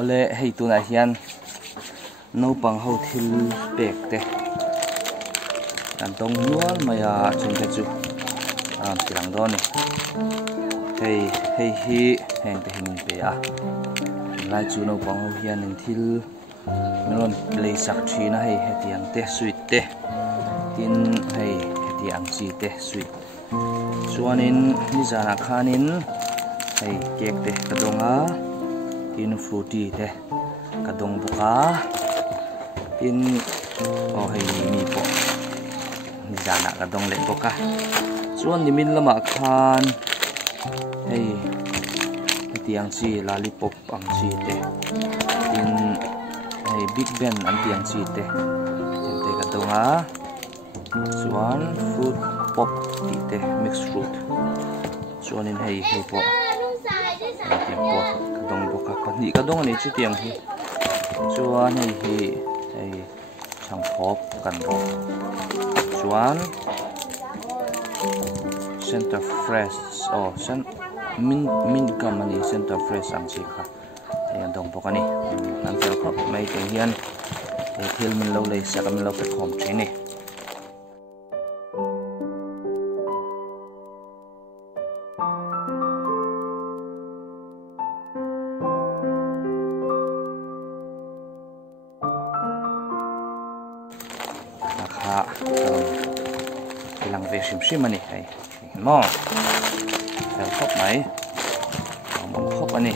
ole hei tuna hian no pang ho thil pek te an tong nual maya chung te chu tilang do ni hei hi heng te hin pe a lai chu no pang ho hian in thil melon play sak thina hei hetiang te sweet te tin hei hetiang chi te sweet chuanin ni zana khanin hei cake te kadonga tin fruity te kadong buka tin hei mi po ni zana kadong le boka chuan ni min lama khan hei hetiang chi lollipop ang chi te tin hei big ben an tiang chi te te kadonga chuan fruit pop ti te mixed fruit chuanin hei po tiang po kadong boka ni kadong ani chu tiang hi chuan hei chang pop kan ro chuan center fresh min gum ani center fresh ang chi kha hei dong boka ni nan tel ko mai te hian hei thil min lo lei sa kam lo pe khom thini lang ve shim ani hei mo tel khop mai mom khop ani